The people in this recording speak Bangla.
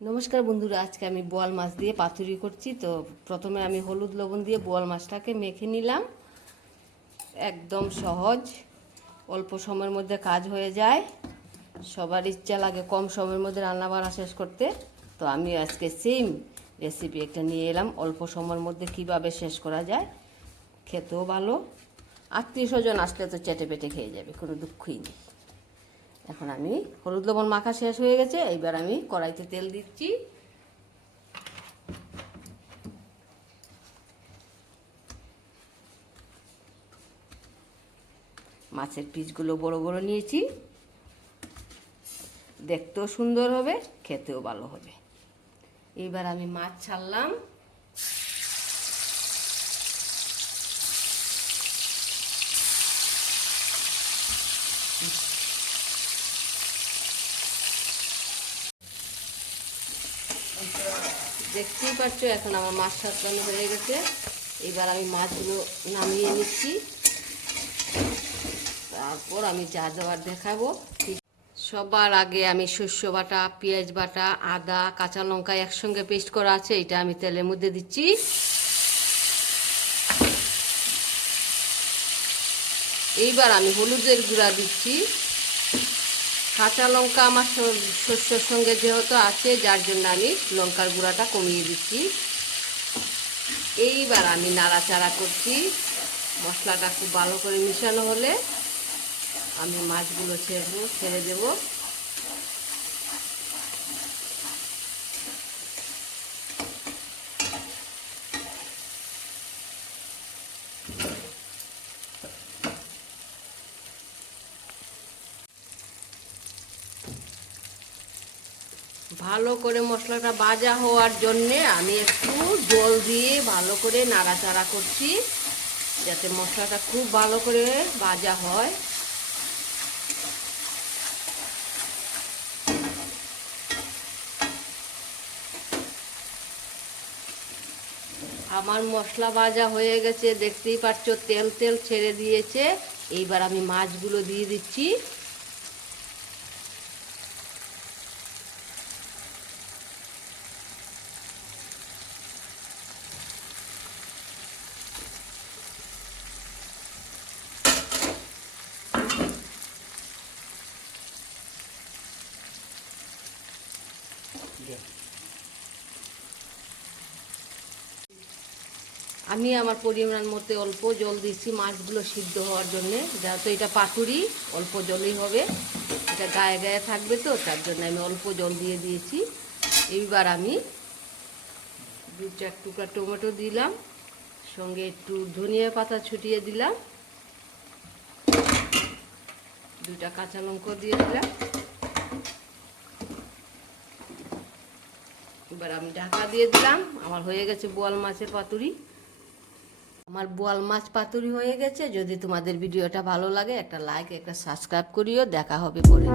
নমস্কার বন্ধুরা, আজকে আমি বোয়াল মাছ দিয়ে পাতুরি করছি। তো প্রথমে আমি হলুদ লবণ দিয়ে বোয়াল মাছটাকে মেখে নিলাম। একদম সহজ, অল্প সময়ের মধ্যে কাজ হয়ে যায়। সবার ইচ্ছা লাগে কম সময়ের মধ্যে রান্না বান্না শেষ করতে। তো আমি আজকে সেম রেসিপি একটা নিয়ে এলাম, অল্প সময়ের মধ্যে কিভাবে শেষ করা যায়। খেতেও ভালো, আত্মীয় স্বজন আসলে তো চেটে পেটে খেয়ে যাবে, কোনো দুঃখই নেই। এখন আমি হলুদ লবণ মাখা শেষ হয়ে গেছে, এইবার আমি কড়াইতে তেল দিচ্ছি। মাছের পিসগুলো বড় বড় নিয়েছি, দেখতেও সুন্দর হবে, খেতেও ভালো হবে। এবার আমি মাছ ছাড়লাম। দেখতেই পাচ্ছ এখন আমার মাছ ছাড়ানো হয়ে গেছে। এবার আমি মাছগুলো নামিয়ে নিচ্ছি, তারপর আমি যা দেওয়ার দেখাবো। সবার আগে আমি শস্য বাটা, পেঁয়াজ বাটা, আদা, কাঁচা লঙ্কা একসঙ্গে পেস্ট করা আছে, এটা আমি তেলের মধ্যে দিচ্ছি। এইবার আমি হলুদের গুঁড়া দিচ্ছি। কাঁচা লঙ্কা আমার শস্যের সঙ্গে যেহেতু আছে, যার জন্য আমি লঙ্কার গুঁড়াটা কমিয়ে দিচ্ছি। এইবার আমি নাড়াচাড়া করছি। মশলাটা খুব ভালো করে মিশানো হলে আমি মাছগুলো ছেড়ে দেব। ভালো করে মশলাটা ভাজা হওয়ার জন্যে আমি একটু জল দিয়ে ভালো করে নাড়াচাড়া করছি, যাতে মশলাটা খুব ভালো করে ভাজা হয়। আমার মশলা ভাজা হয়ে গেছে, দেখতেই পাচ্ছ তেল তেল ছেড়ে দিয়েছে। এইবার আমি মাছগুলো দিয়ে দিচ্ছি। আমি আমার পরিমাণ মতো অল্প জল দিচ্ছি মাছগুলো সিদ্ধ হওয়ার জন্যে, যেহেতু এটা পাতুরি অল্প জলই হবে, এটা গায়ে গায়ে থাকবে, তো তার জন্য আমি অল্প জল দিয়ে দিয়েছি। এইবার আমি 2-4 টুকরা টমেটো দিলাম, সঙ্গে একটু ধনিয়া পাতা ছড়িয়ে দিলাম, 2টা কাঁচা লঙ্কা দিয়ে দিলাম। এবার আমি ঢাকা দিয়ে দিলাম। আমার হয়ে গেছে বোয়াল মাছের পাতুরি। আমার বোয়াল মাছ পাতুরি হয়ে গেছে। যদি তোমাদের ভিডিওটা ভালো লাগে একটা লাইক, একটা সাবস্ক্রাইব করিও। দেখা হবে পরে।